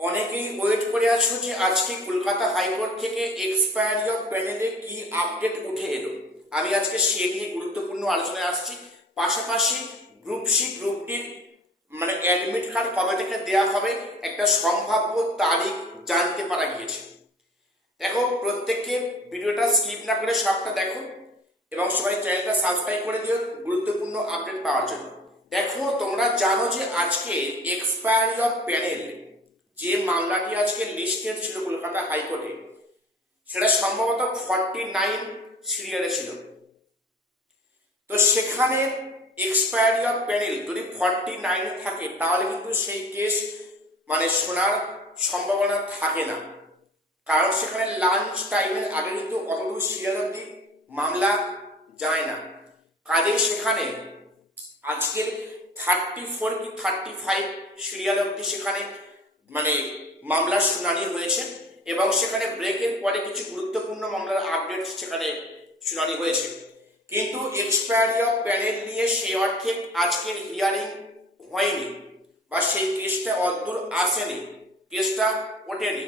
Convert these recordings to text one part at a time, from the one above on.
অনেকেই ওয়েট করে আছো যে আজকে কলকাতা হাইকোর্ট থেকে এক্সপায়ারি অফ প্যানেলে কি আপডেট উঠে এলো। আমি আজকে সে নিয়ে গুরুত্বপূর্ণ আলোচনায় আসছি। পাশাপাশি গ্রুপ সি গ্রুপ ডির অ্যাডমিট কার্ড কবে থেকে দেওয়া হবে একটা সম্ভাব্য তারিখ জানতে পারা গিয়েছে। দেখো, প্রত্যেককে ভিডিওটা স্কিপ না করে সবটা দেখো এবং সবাই চ্যানেলটা সাবস্ক্রাইব করে দিও গুরুত্বপূর্ণ আপডেট পাওয়ার জন্য। দেখো, তোমরা জানো যে আজকে এক্সপায়ারি অফ প্যানেল যে মামলাটি আজকে লিস্টেড ছিল কলকাতা হাইকোর্টে, সেটা সম্ভবত 49 সিরিয়ালে ছিল। তো সেখানে এক্সপায়ারি অফ প্যানেল যদি 49 থাকে তাহলে কিন্তু সেই কেস শোনার সম্ভাবনা থাকে না, কারণ সেখানে লাঞ্চ টাইমের আগে কিন্তু অতটুকু সিরিয়াল অব্দি মামলা যায় না। কাজেই সেখানে আজকের 34 কি 35 সিরিয়াল অব্দি সেখানে মামলার শুনানি হয়েছে এবং সেখানে ব্রেকের পরে কিছু গুরুত্বপূর্ণ মামলার আপডেট সেখানে শুনানি হয়েছে। কিন্তু এক্সপায়ারি অফ প্যানেল নিয়ে সেই অর্থে আজকের হিয়ারিং হয়নি বা সেই কেসটা অদ্দূর আসেনি, কেসটা ওঠেনি।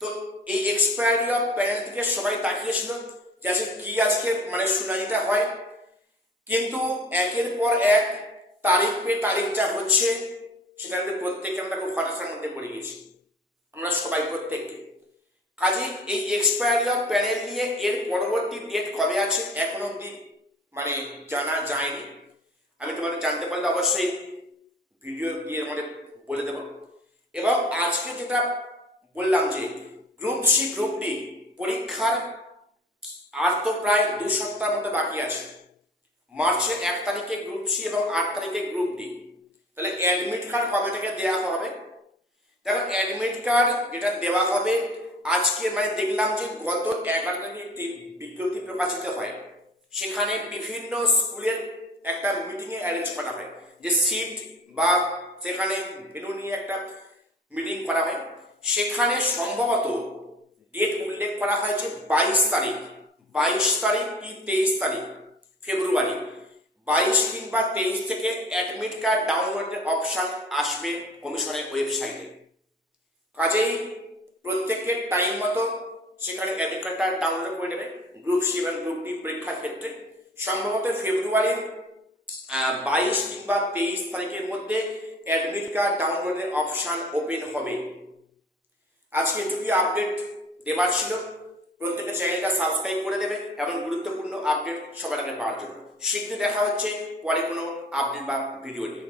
তো এই এক্সপায়ারি অফ প্যানেল থেকে সবাই তাকিয়েছিল যে আজকে কি আজকে শুনানিটা হয়, কিন্তু একের পর এক তারিখ পে তারিখ যা হচ্ছে সেটাতে প্রত্যেকে আমরা খুব হতাশার মধ্যে পড়ে গেছি, আমরা সবাই প্রত্যেককে। কাজে এই এক্সপায়ারি অফ প্যানেল নিয়ে এর পরবর্তী ডেট কবে আছে এখনো অব্দি জানা যায়নি। আমি তোমাদের জানতে পারলে অবশ্যই ভিডিও দিয়ে বলে দেব। এবং আজকে যেটা বললাম যে গ্রুপ সি গ্রুপ ডি পরীক্ষার আর তো প্রায় 2 সপ্তাহের মতো বাকি আছে। মার্চের 1 তারিখে গ্রুপ সি এবং 8 তারিখে গ্রুপ ডি। তাহলে অ্যাডমিট কার্ড কবে থেকে দেওয়া হবে? দেখো, অ্যাডমিট কার্ড যেটা দেওয়া হবে আজকে দেখলাম যে গত 11 তারিখে একটি বিজ্ঞপ্তি প্রকাশিত হয়, সেখানে বিভিন্ন স্কুলের একটা মিটিংয়ে অ্যারেঞ্জ করা হয়, যে সিট বা সেখানে ভেন্যু নিয়ে একটা মিটিং করা হয়। সেখানে সম্ভবত ডেট উল্লেখ করা হয় যে 22 তারিখ কি 23 তারিখ ফেব্রুয়ারি, 22 কিংবা 23 থেকে অ্যাডমিট কার্ড ডাউনলোডের অপশান আসবে কমিশনের ওয়েবসাইটে। কাজেই প্রত্যেকের টাইম মতো সেখানে অ্যাডমিট কার্ডটা ডাউনলোড করে নেবে গ্রুপ সি এবং গ্রুপ ডি পরীক্ষার ক্ষেত্রে। সম্ভবত ফেব্রুয়ারির 22 কিংবা 23 তারিখের মধ্যে অ্যাডমিট কার্ড ডাউনলোডের অপশান ওপেন হবে। আজকে এটুকুই আপডেট দেওয়ার ছিল। প্রত্যেকের চ্যানেলটা সাবস্ক্রাইব করে দেবে এমন গুরুত্বপূর্ণ আপডেট সবার আগে পাওয়ার জন্য। শীঘ্রই দেখা হচ্ছে পরে কোনো আপডেট বা ভিডিও নিয়ে।